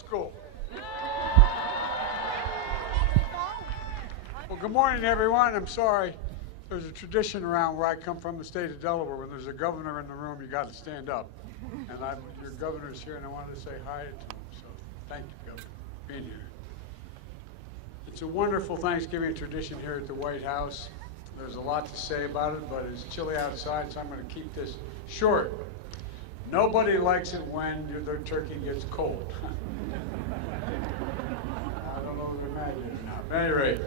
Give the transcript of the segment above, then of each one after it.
school. Well, good morning, everyone. I'm sorry. There's a tradition around where I come from, the state of Delaware. When there's a governor in the room, you got to stand up. And your governor's here, and I wanted to say hi to him. So thank you, Governor, for being here. It's a wonderful Thanksgiving tradition here at the White House. There's a lot to say about it, but it's chilly outside, so I'm going to keep this short. Nobody likes it when their turkey gets cold. I don't know if you're mad yet or not. But at any rate,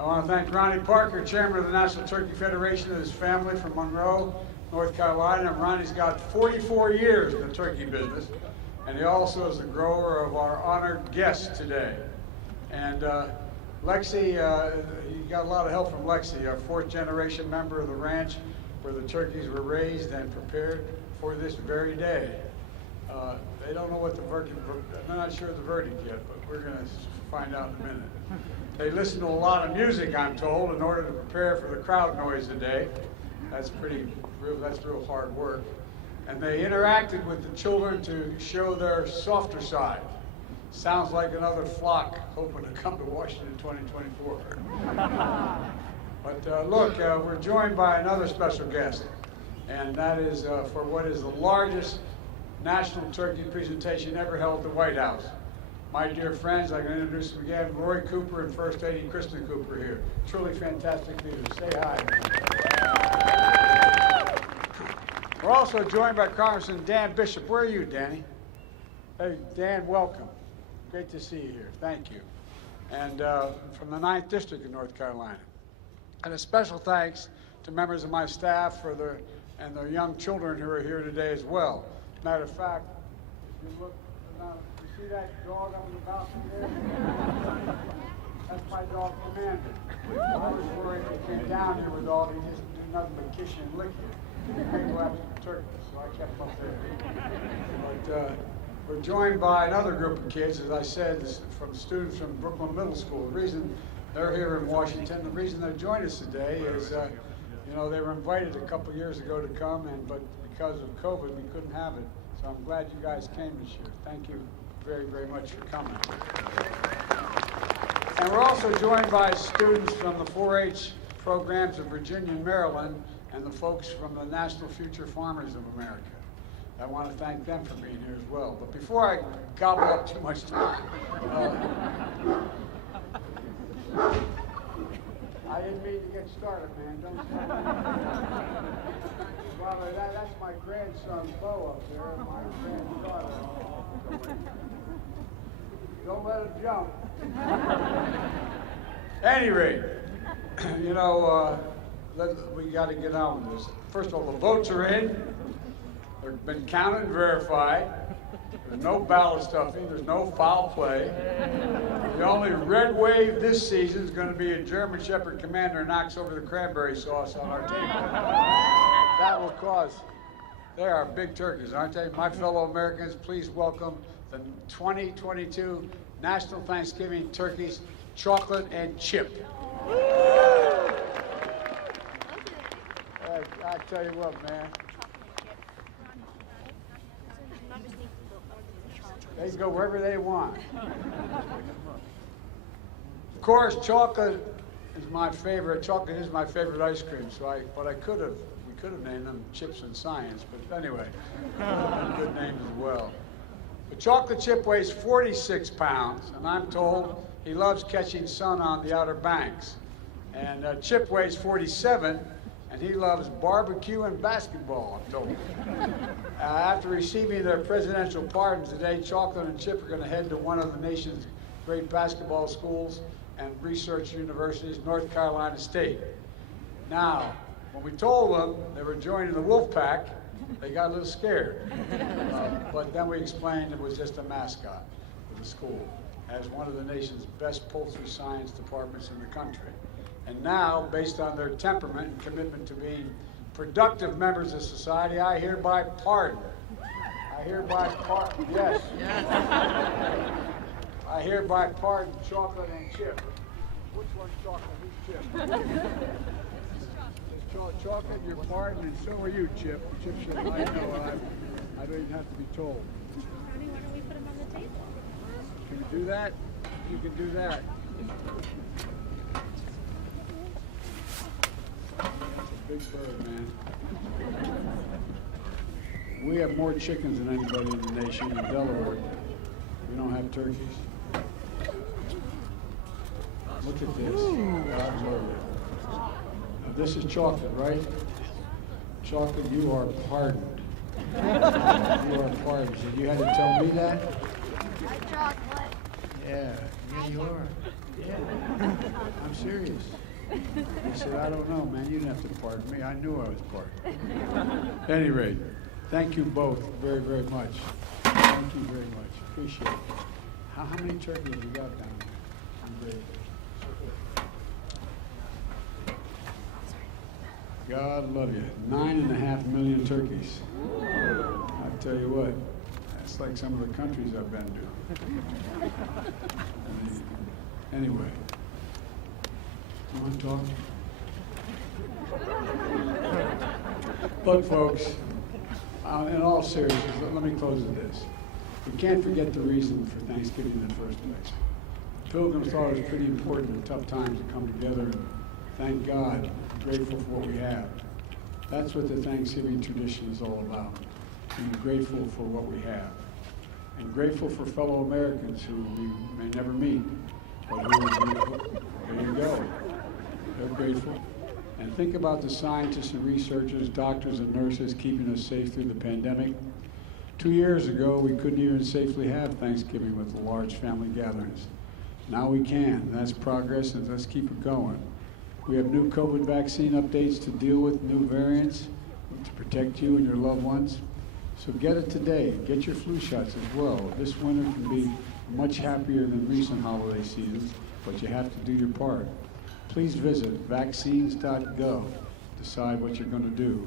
I want to thank Ronnie Parker, chairman of the National Turkey Federation, and his family from Monroe, North Carolina. Ronnie's got 44 years in the turkey business, and he also is the grower of our honored guest today. And Lexi, you got a lot of help from Lexi, our fourth generation member of the ranch where the turkeys were raised and prepared for this very day. They don't know what the verdict, they're not sure of the verdict yet, but we're going to find out in a minute. They listen to a lot of music, I'm told, in order to prepare for the crowd noise today. That's real hard work. And they interacted with the children to show their softer side. Sounds like another flock hoping to come to Washington 2024. But look, we're joined by another special guest, and that is for what is the largest national turkey presentation ever held at the White House. My dear friends, I can introduce them again, Roy Cooper and First Lady Kristen Cooper here. Truly fantastic leaders. Say hi. We're also joined by Congressman Dan Bishop. Where are you, Danny? Hey, Dan, welcome. Great to see you here. Thank you. And from the 9th District of North Carolina. And a special thanks to members of my staff and their young children who are here today as well. Matter of fact, if you look around, you see that dog up in the balcony there? That's my dog, Commander. I was worried if he came down here with all, he just do nothing but kiss you and lick you. He may go after the turkey, so I kept up there. But we're joined by another group of kids, as I said, from students from Brooklyn Middle School. The reason they're here in Washington, the reason they joined us today is, you know, they were invited a couple years ago to come, but because of COVID, we couldn't have it. So I'm glad you guys came this year. Thank you very, very much for coming. And we're also joined by students from the 4-H programs of Virginia and Maryland, and the folks from the National Future Farmers of America. I want to thank them for being here as well. But before I gobble up too much time, I didn't mean to get started, man. Don't start. Well, that's my grandson, Bo, up there, my granddaughter. Don't let him jump. At any rate, you know, we got to get on with this. First of all, the votes are in. They've been counted and verified. There's no ballot stuffing. There's no foul play. The only red wave this season is going to be a German Shepherd Commander knocks over the cranberry sauce on our table. That will cause. They are big turkeys, aren't they? My fellow Americans, please welcome the 2022 National Thanksgiving Turkeys, Chocolate and Chip. I tell you what, man. They go wherever they want. Of course, chocolate is my favorite. Chocolate is my favorite ice cream. We could have named them Chips and Science, but anyway, good name as well. The chocolate chip weighs 46 pounds, and I'm told he loves catching sun on the Outer Banks. And Chip weighs 47. And he loves barbecue and basketball, I'm told. After receiving their presidential pardons today, Chocolate and Chip are going to head to one of the nation's great basketball schools and research universities, North Carolina State. Now, when we told them they were joining the Wolf Pack, they got a little scared. But then we explained it was just a mascot for the school, as one of the nation's best poultry science departments in the country. And now, based on their temperament and commitment to being productive members of society, I hereby pardon. Yes. I hereby pardon Chocolate and Chip. Which one's Chocolate? Who's Chip? Chocolate, you're pardoned, and so are you, Chip. Chip said, I know, I don't even have to be told. Tony, why don't we put him on the table? Can you do that? You can do that. That's a big bird, man. We have more chickens than anybody in the nation in Delaware. We don't have turkeys. Look at this. God love you. Now, this is chocolate, right? Chocolate, you are pardoned. You are pardoned. So you had to tell me that? Chocolate. Yeah, you are. Yeah, I'm serious. He said, I don't know, man. You didn't have to pardon me. I knew I was pardoned. At any rate, thank you both very, very much. Thank you very much. Appreciate it. How many turkeys you got down there? I'm grateful. God love you. 9.5 million turkeys. I tell you what, that's like some of the countries I've been to. Anyway, you want to talk? Look, folks, in all seriousness, let me close with this. We can't forget the reason for Thanksgiving in the first place. Pilgrims thought it was pretty important in tough times to come together and thank God, grateful for what we have. That's what the Thanksgiving tradition is all about, being grateful for what we have. And grateful for fellow Americans who we may never meet, but who are grateful. There you go. They're grateful. And think about the scientists and researchers, doctors and nurses keeping us safe through the pandemic. 2 years ago, we couldn't even safely have Thanksgiving with large family gatherings. Now we can. That's progress, and let's keep it going. We have new COVID vaccine updates to deal with new variants to protect you and your loved ones. So get it today. Get your flu shots as well. This winter can be much happier than recent holiday seasons, but you have to do your part. Please visit vaccines.gov. Decide what you're going to do.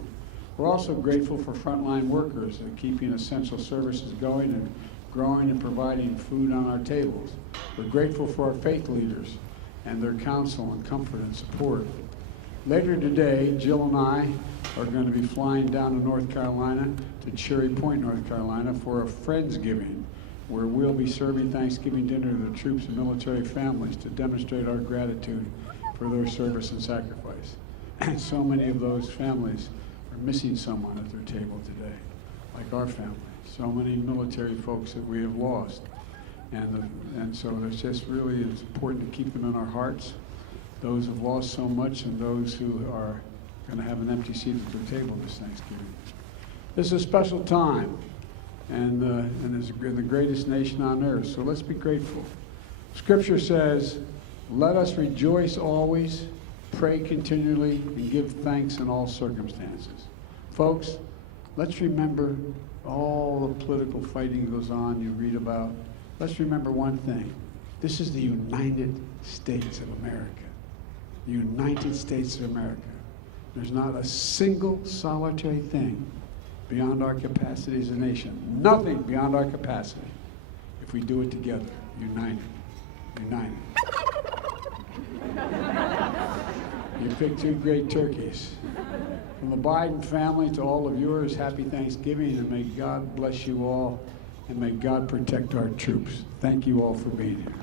We're also grateful for frontline workers and keeping essential services going and growing and providing food on our tables. We're grateful for our faith leaders and their counsel and comfort and support. Later today, Jill and I are going to be flying down to North Carolina, to Cherry Point, North Carolina, for a Friendsgiving, where we'll be serving Thanksgiving dinner to the troops and military families to demonstrate our gratitude for their service and sacrifice. And so many of those families are missing someone at their table today, like our family. So many military folks that we have lost. And so it's just really it's important to keep them in our hearts, those who've lost so much and those who are going to have an empty seat at their table this Thanksgiving. This is a special time, and it's the greatest nation on earth, so let's be grateful. Scripture says, let us rejoice always, pray continually, and give thanks in all circumstances. Folks, let's remember all the political fighting goes on you read about. Let's remember one thing. This is the United States of America. The United States of America. There's not a single solitary thing beyond our capacity as a nation. Nothing beyond our capacity if we do it together, united. United. You picked two great turkeys. From the Biden family to all of yours, happy Thanksgiving, and may God bless you all, and may God protect our troops. Thank you all for being here.